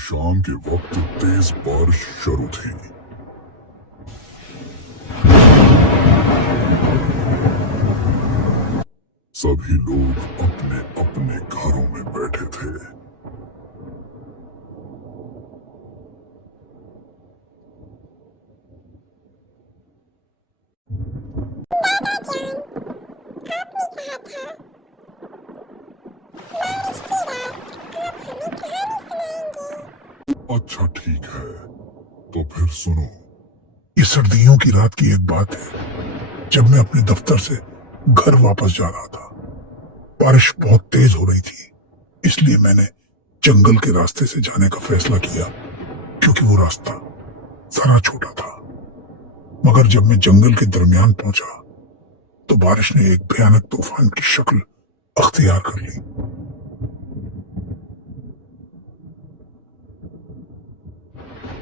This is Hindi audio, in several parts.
शाम के वक्त तेज बारिश शुरू थी। सभी लोग अपने अपने घरों में बैठे थे। अच्छा ठीक है, तो फिर सुनो। ये सर्दियों की रात की एक बात है। जब मैं अपने दफ्तर से घर वापस जा रहा था, बारिश बहुत तेज हो रही थी। इसलिए मैंने जंगल के रास्ते से जाने का फैसला किया, क्योंकि वो रास्ता जरा छोटा था। मगर जब मैं जंगल के दरमियान पहुंचा तो बारिश ने एक भयानक तूफान की शक्ल अख्तियार कर ली।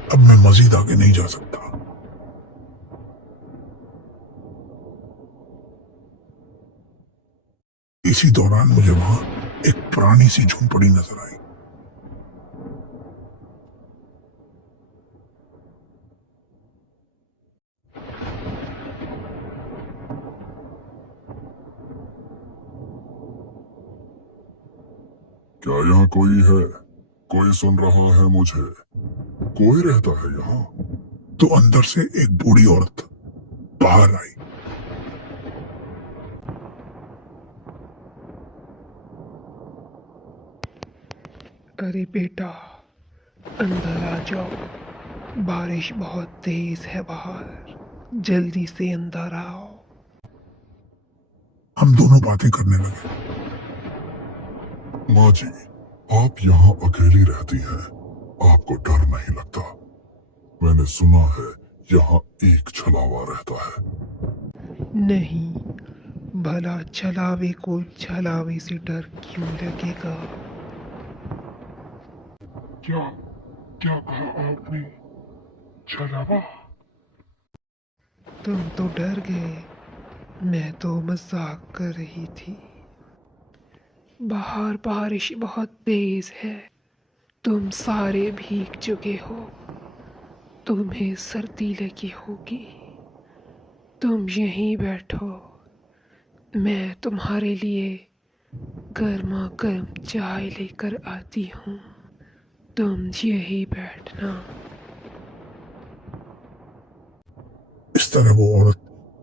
अब मैं मजीद आगे नहीं जा सकता। इसी दौरान मुझे वहां एक पुरानी सी झोंपड़ी नजर आई। क्या यहाँ कोई है? कोई सुन रहा है मुझे? कोई रहता है यहाँ? तो अंदर से एक बूढ़ी औरत बाहर आई। अरे बेटा, अंदर आ जाओ। बारिश बहुत तेज है बाहर। जल्दी से अंदर आओ। हम दोनों बातें करने लगे। माँ जी, आप यहाँ अकेली रहती हैं, आपको डर नहीं लगता? मैंने सुना है यहाँ एक छलावा रहता है। नहीं, भला छलावे को छलावे से डर क्यों लगेगा? क्या क्या कहा आपने? छलावा? तुम तो डर गए। मैं तो मजाक कर रही थी। बाहर बारिश बहुत तेज है। तुम सारे भीग चुके हो। तुम्हें सर्दी लगी होगी। तुम यहीं बैठो। मैं तुम्हारे लिए गर्मा गर्म चाय लेकर आती हूँ। तुम यहीं बैठना। इस तरह वो औरत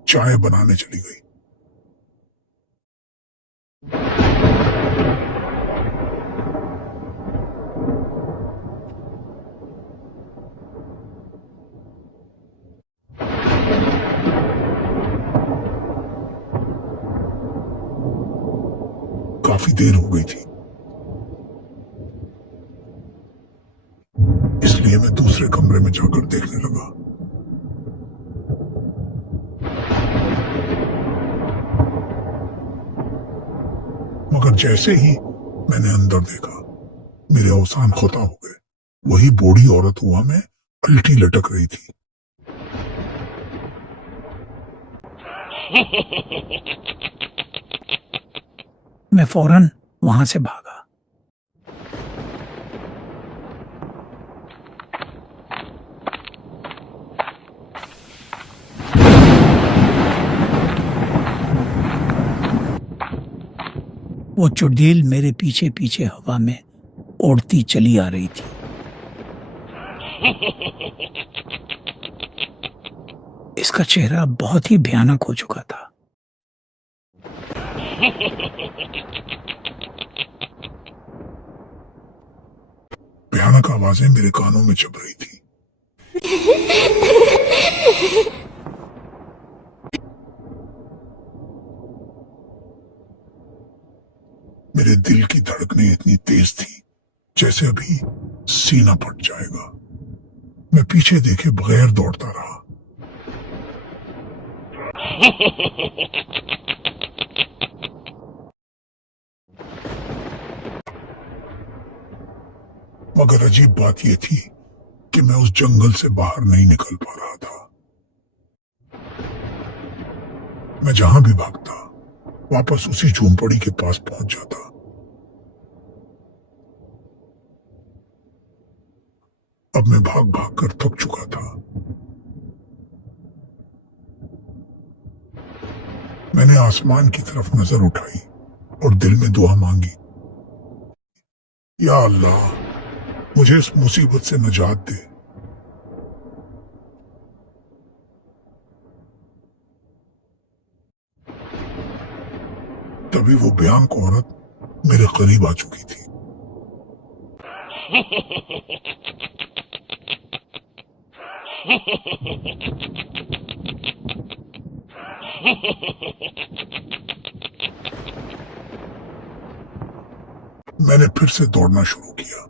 चाय बनाने चली गई। काफी देर हो गई थी, इसलिए मैं दूसरे कमरे में जाकर देखने लगा। मगर जैसे ही मैंने अंदर देखा, मेरे अवसान खता हो गए। वही बूढ़ी औरत हुआ मैं उल्टी लटक रही थी। मैं फौरन वहां से भागा। वो चुड़ैल मेरे पीछे पीछे हवा में उड़ती चली आ रही थी। इसका चेहरा बहुत ही भयानक हो चुका था। भयानक आवाजें मेरे कानों में चुभ रही थी। मेरे दिल की धड़कनें इतनी तेज थी जैसे अभी सीना फट जाएगा। मैं पीछे देखे बगैर दौड़ता रहा। मगर अजीब बात यह थी कि मैं उस जंगल से बाहर नहीं निकल पा रहा था। मैं जहां भी भागता, वापस उसी झोंपड़ी के पास पहुंच जाता। अब मैं भाग भाग कर थक चुका था। मैंने आसमान की तरफ नजर उठाई और दिल में दुआ मांगी, या अल्लाह, मुझे इस मुसीबत से निजात दे। तभी वो भयानक औरत मेरे करीब आ चुकी थी। मैंने फिर से दौड़ना शुरू किया।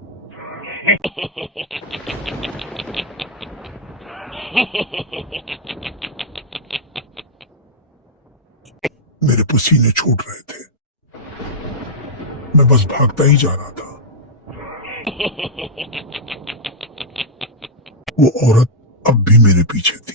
मेरे पसीने छूट रहे थे। मैं बस भागता ही जा रहा था। वो औरत अब भी मेरे पीछे थी।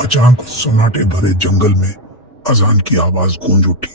अचानक उस सन्नाटे भरे जंगल में अजान की आवाज गूंज उठी।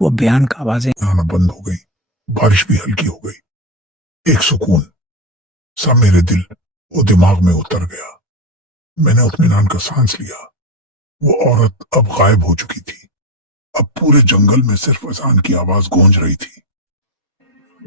वो बयान का आवाजें आना बंद हो गई। बारिश भी हल्की हो गई। एक सुकून सा मेरे दिल और दिमाग में उतर गया। मैंने इत्मीनान का सांस लिया। वो औरत अब गायब हो चुकी थी। अब पूरे जंगल में सिर्फ अजान की आवाज गूंज रही थी।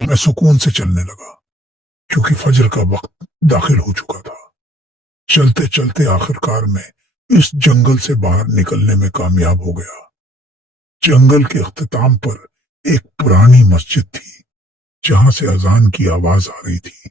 मैं सुकून से चलने लगा क्योंकि फजर का वक्त दाखिल हो चुका था। चलते चलते आखिरकार मैं इस जंगल से बाहर निकलने में कामयाब हो गया। जंगल के अख्ताम पर एक पुरानी मस्जिद थी जहां से अजान की आवाज आ रही थी।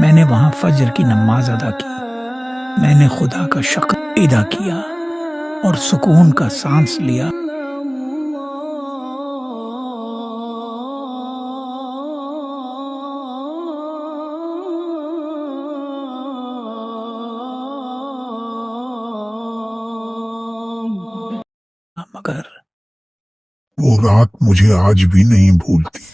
मैंने वहां फजर की नमाज अदा की। मैंने खुदा का शुक्र अदा किया और सुकून का सांस लिया। मगर वो रात मुझे आज भी नहीं भूलती।